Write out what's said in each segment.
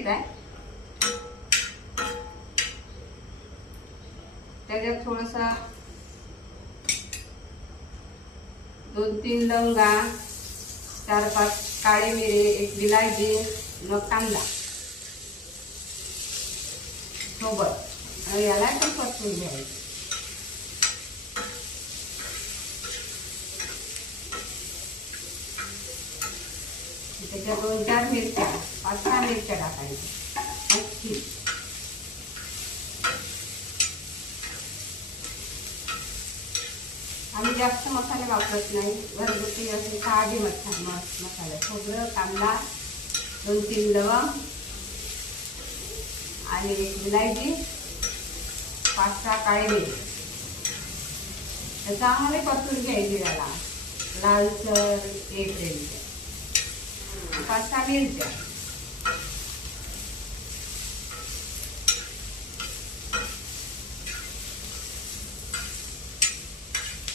घेत आहे. त्याच्यात थोडंसं 2-3 लवंगा, 4-5 काळे मिरे, 1 विलायची, मग कांदा सोबत याला पण परतून घ्यायचं. त्याच्या 2-4 मिरच्या, 5-6 मिरच्या टाकायच्या. मच्छी आम्ही जास्त मसाले वापरत नाही, घरगुती असे साधे मसाले. खोबरं, कांदा, 2-3 लवंग आणि 1 विलायची, 5-6 काळे मिरे. चांगले परतून घ्यायचे त्याला लालसर येईपर्यंत. 5-6 मिरच्या,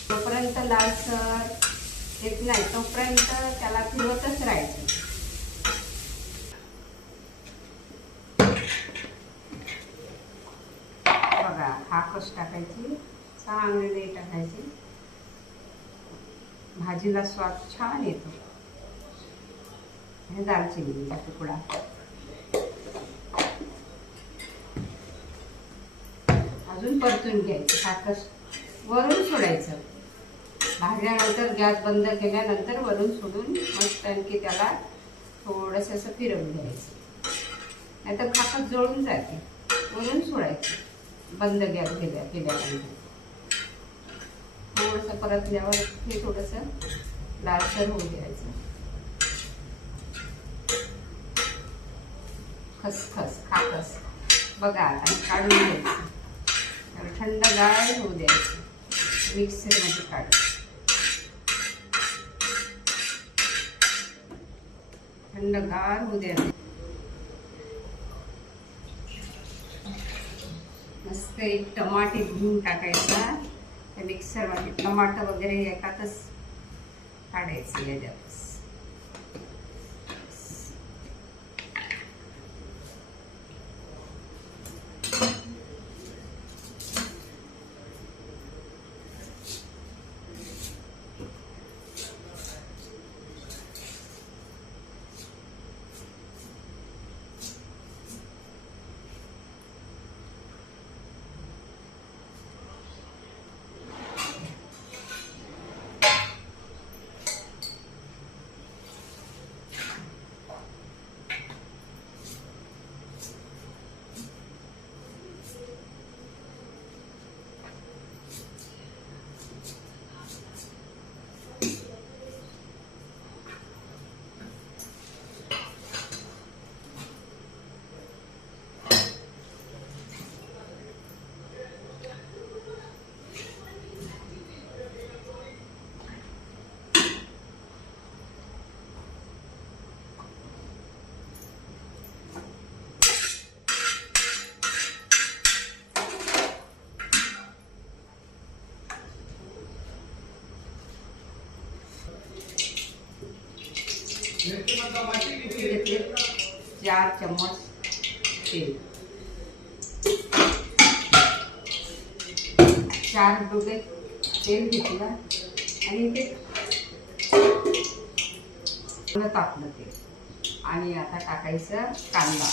तोपर्यंत लालसर येत नाही तोपर्यंत त्याला फिरवतच राहायचं. बघा हाकच टाकायची, चांगली टाकायची, भाजीला स्वाद छान येतो. हे दालचिनीचा तुकडा अजून परतून घ्यायचं. हाकच वरून सोडायचं. भाजल्यानंतर गॅस बंद केल्यानंतर वरून सोडून मस्त आणखी त्याला थोडंसं असं फिरवून घ्यायचं, नाहीतर खाकच जळून जाते. वरून सोडायचं बंद गॅस केल्यानंतर. थोडंसं परतल्यावर हे थोडंसं लालसर होऊ द्यायचं. खसखस खाकस बघा आता काढून घ्यायचं. थंडगार होऊ द्यायचं. मिक्सरमध्ये काढ. थंडगार होऊ द्यायचं. मस्त एक टमाटे घेऊन टाकायचा त्या मिक्सरमध्ये. टमाटर वगैरे एकातच काढायचं याच्यात. घेतले 4 चम्मच तेल, 4 डोळे तेल घेतलं आणि ते टाकलं ते. आणि आता टाकायचं कांदा.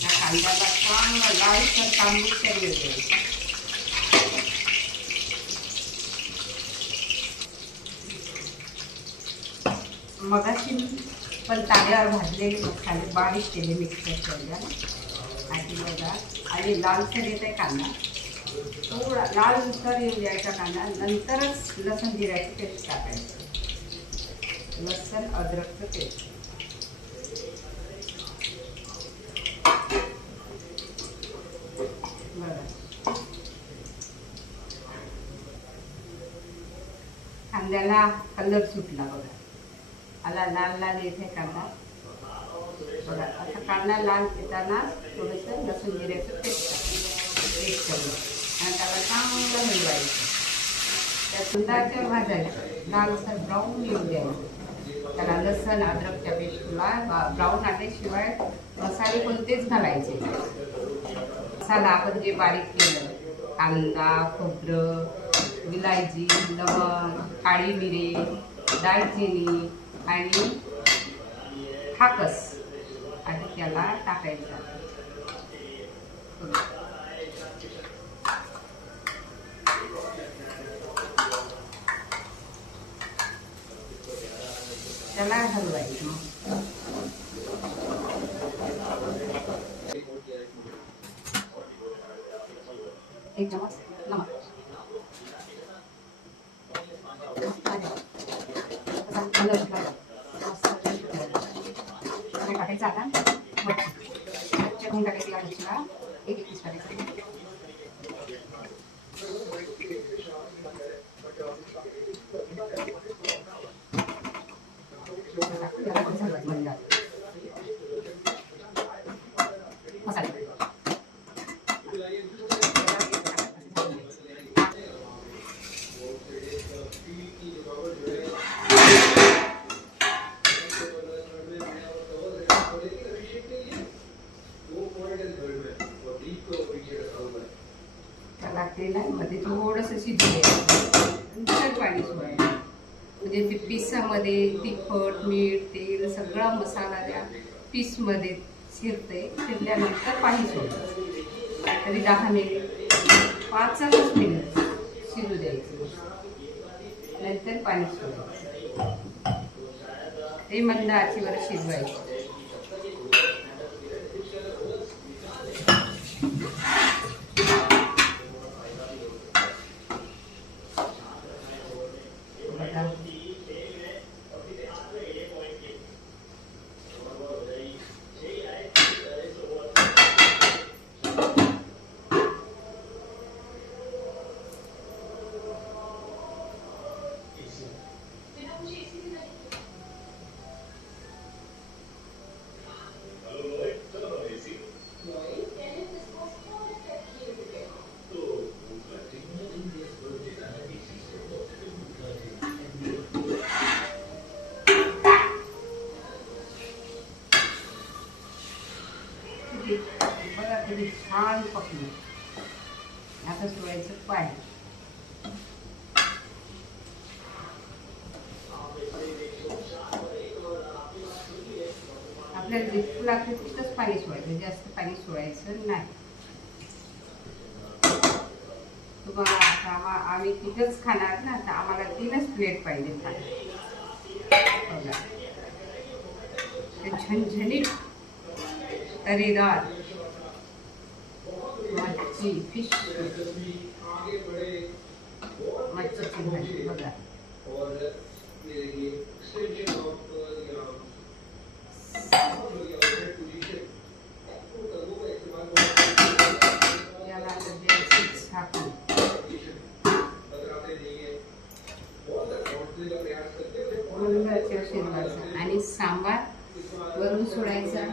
त्या कांद्याला चांगला लालसर तांबूसर द्यायचं. मगाशी पण ताव्यावर भाजलेले मसाले बारीक केले मिक्सरच्या आणि बघा. आणि लालसर येत आहे कांदा. थोडा लालसर येऊ द्यायचा कांदा. नंतरच लसूण जिऱ्याची पेस्ट टाकायचं. लसूण अद्रकचं पेस्ट. बघा कांद्याला कलर सुटला बघा. आला लाल लाल येते कांदा बघा. आता कांदा लाल येताना थोडंसं लसूण जिऱ्याचं पेस्ट करून आणि त्याला चांगलं हलवायचं. त्या दुधाच्या भाजायला लालसर ब्राऊन येऊ द्यायचं. त्याला लसण अद्रकच्या पेस्टला ब्राऊन आल्याशिवाय मसाले कोणतेच घालायचे. मसाला आपण जे बारीक केलं, कांदा, खोबरं, विलायची, लवंग, काळी मिरी, दालचिनी आणि खाकस आणि त्याला टाकायचं. त्याला हलवायचं. एक चमच नमक टाकायचं. आता चटणी टाकायची. मिरचीला एक पीस टाकायचं. मसाले त्याला तेलामध्ये थोडंसं शिजू द्यायचं. पाणी सोडायचं. म्हणजे ते पिसामध्ये तिखट, मीठ, तेल सगळा मसाला त्या पीसमध्ये शिरते. शिरल्यानंतर पाणी सोडायचं. तरी 10 मिनिट 5 मिनिट शिजू द्यायचं. नंतर पाणी सोडायचं. ते मंद आचेवर शिजवायचं. बघा किती छान पकलं. आता सोडायचं पाणी. आपल्याला जितकं लागतं तितकंच पाणी सोडायचं. जास्त पाणी सोडायचं नाही. तुम्हाला आता आम्ही तिथंच खाणार ना, तर आम्हाला 3च प्लेट पाहिजे खायला. झणझणीत तरीदार मच्छी फिश मच्छीची भाजी बघा. याला झाकून शिजवायचं आणि सांबार वरून सोडायचा.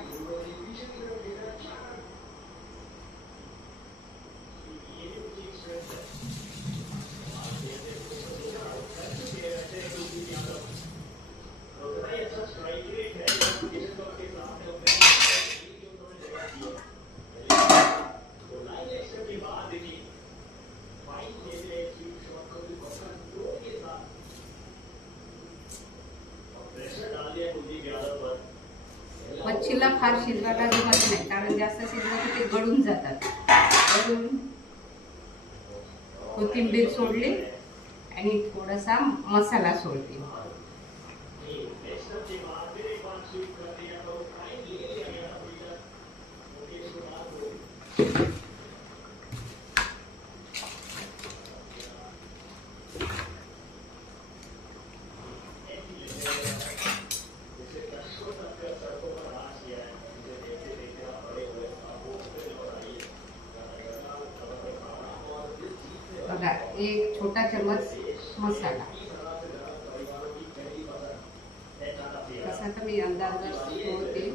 मच्छीला फार शिजवायला जमत नाही, कारण जास्त शिजलं की ते गळून जातात. म्हणून कोथिंबीर सोडली आणि थोडासा मसाला सोडली. बघा, एक छोटा चम्मच मसाला. कसा तर मी अंदाज होते.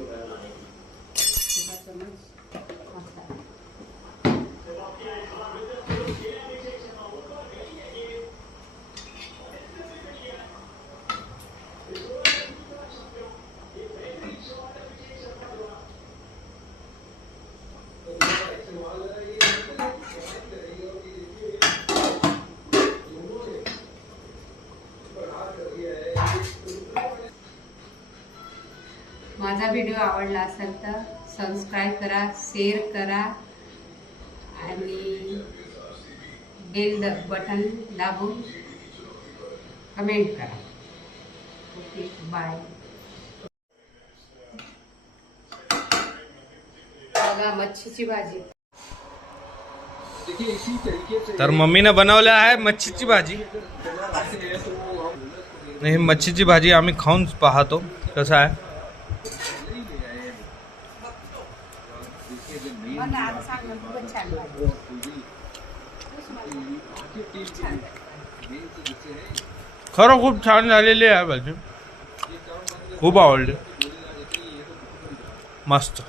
छोटा चम्मच मसाला. माझा व्हिडिओ आवडला असेल तर सबस्क्राईब करा, शेअर करा आणि बेल बटन दाबून कमेंट करा. Okay, bye. बघा मच्छीची भाजी. तर मम्मीने बनवल्या आहे मच्छीची भाजी. ही मच्छीची भाजी आम्ही खाऊन पाहतो कसं आहे. खरं खूप छान झालेली आहे भाजी. खूप आवडली, मस्त.